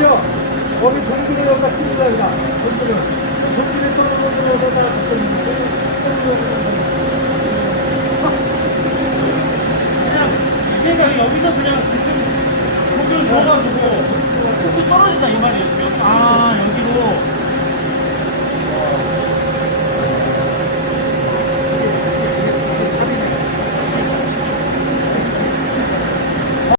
그죠? 거기 종균이 여기다 끼는 거야. 종균이 떨어져서 다 그냥 여기서 그냥 조금 넣어가지고 툭툭 떨어진다 이 말이에요 지금. 아 여기로